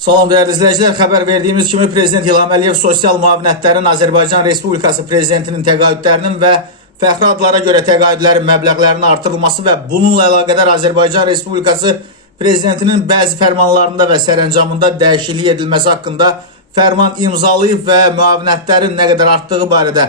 Salam değerli izleyiciler, haber verdiğimiz kimi Prezident İlham Əliyev sosial müavinətlərin Azərbaycan Respublikası Prezidentinin təqaüdlərinin və fəxri adlara görə təqaüdlərin məbləğlərinin artırılması və bununla əlaqədar Azərbaycan Respublikası Prezidentinin bəzi fərmanlarında və sərəncamında dəyişiklik edilməsi haqqında fərman imzalayıb və müavinətlərin nə qədər artdığı barədə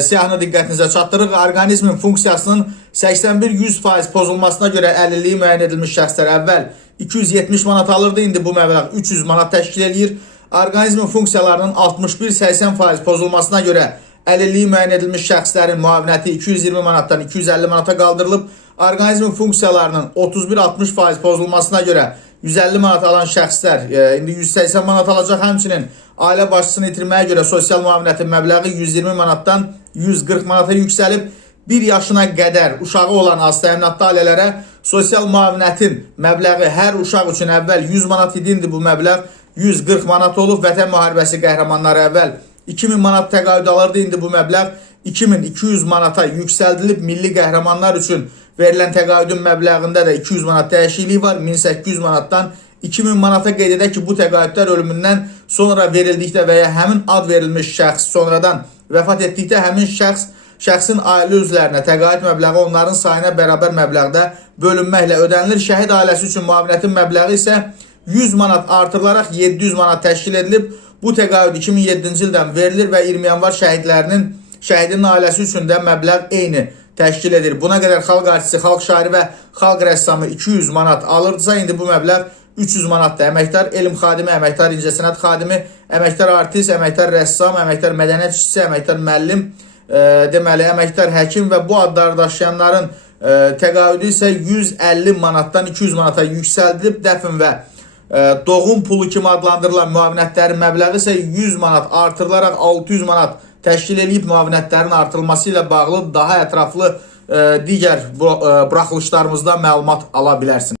siyahını diqqətinizə çatdırırıq. Orqanizmin funksiyasının 81-100% pozulmasına görə əlilliyi müəyyən edilmiş şəxslər əvvəl 270 manat alırdı, indi bu məbləğ 300 manat təşkil edir. Orqanizmin funksiyalarının 61-80% pozulmasına görə əlilliyi müəyyən edilmiş şəxslərin müavinəti 220 manatdan 250 manata qaldırılıb. Orqanizmin funksiyalarının 31-60% pozulmasına görə 150 manat alan şəxslər indi 180 manat alacaq. Həmçinin ailə başçısını itirməyə görə sosial müavinətin məbləği 120 manatdan 140 manata yüksəlib. 1 yaşına qədər uşağı olan az təminatlı ailələrə sosial müavinətin məbləği hər uşaq üçün əvvəl 100 manat idi, indi bu məbləğ 140 manat olub. Vətən müharibəsi qəhrəmanları əvvəl 2000 manat təqaüd alırdı, indi bu məbləğ 2200 manata yüksəldilib. Milli qəhrəmanlar üçün verilən təqaüdün məbləğində də 200 manat dəyişikliyi var. 1800 manatdan 2000 manata qeyd edək ki, bu təqaüdlər ölümündən sonra verildikdə və ya həmin ad verilmiş şəxs sonradan vəfat etdikdə həmin şəxsin ailə üzvlərinə təqaüd məbləği onların sayına bərabər məbləğdə bölünməklə ödənilir. Şəhid ailəsi üçün müavinətin məbləği isə 100 manat artırılaraq 700 manat təşkil edilib. Bu təqaüd 2007-ci ildən verilir və 20 yanvar şəhidin ailəsi üçün də məbləğ eyni təşkil edir. Buna qədər xalq artisti, xalq şairi və xalq rəssamı 200 manat alırdısa, indi bu məbləğ 300 manatdır. Əməkdar elm xadimi, əməkdar incəsənət xadimi, əməkdar artist, əməkdar rəssam, əməkdar mədəniyyət işçisi, əməkdar müəllim, deməli əməkdar həkim və bu adları daşıyanların təqaüdü isə 150 manatdan 200 manata yüksəldilib. Dəfn və doğum pulu kimi adlandırılan müavinətlərin məbləği isə 100 manat artırılaraq 600 manat təşkil edib. Müavinətlərin artırılması ilə bağlı daha ətraflı digər buraxılışlarımızda məlumat ala bilərsiniz.